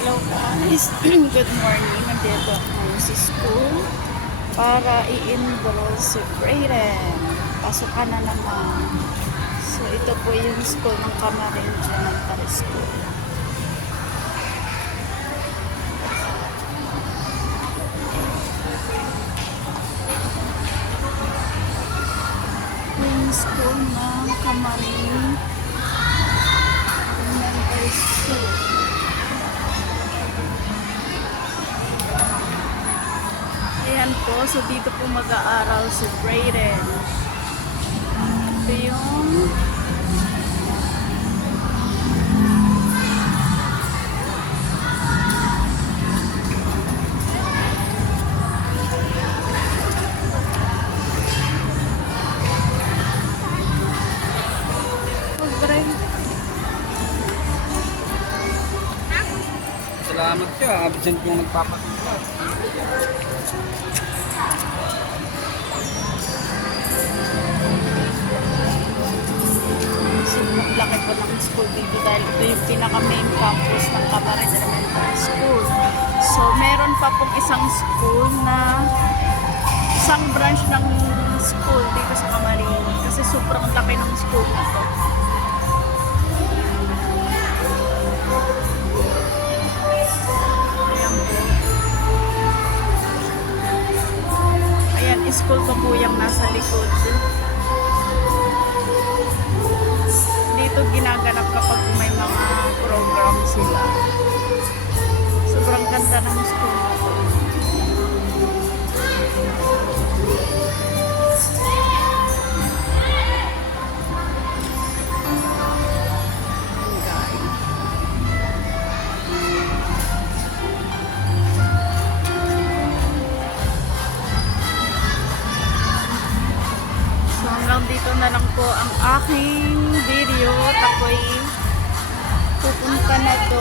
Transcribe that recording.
Hello guys, good morning. Nandito ako sa school para i-enroll si Brayden. Pasukan na naman. So ito po yung school ng Camarin Elementary School. Yung school ng Camarin Elementary School. Ayan po, so dito po mag-aaral si Brayden. Ito yung Salamat siya, absent yung nagpapakita. sobrang laki po ng school dito dahil ito yung pinaka-main campus ng Camarin Elementary School. So, meron pa pong isang school na isang branch ng school dito sa Camarin kasi sobrang laki ng school na to. Ayan po. Ayan, school pa po yung nasa likod. Dito ginaganap kapag may mga program sila. Sobrang ganda ng school na to. So hanggang dito na lang po ang aking video. Ako'y pupunta na to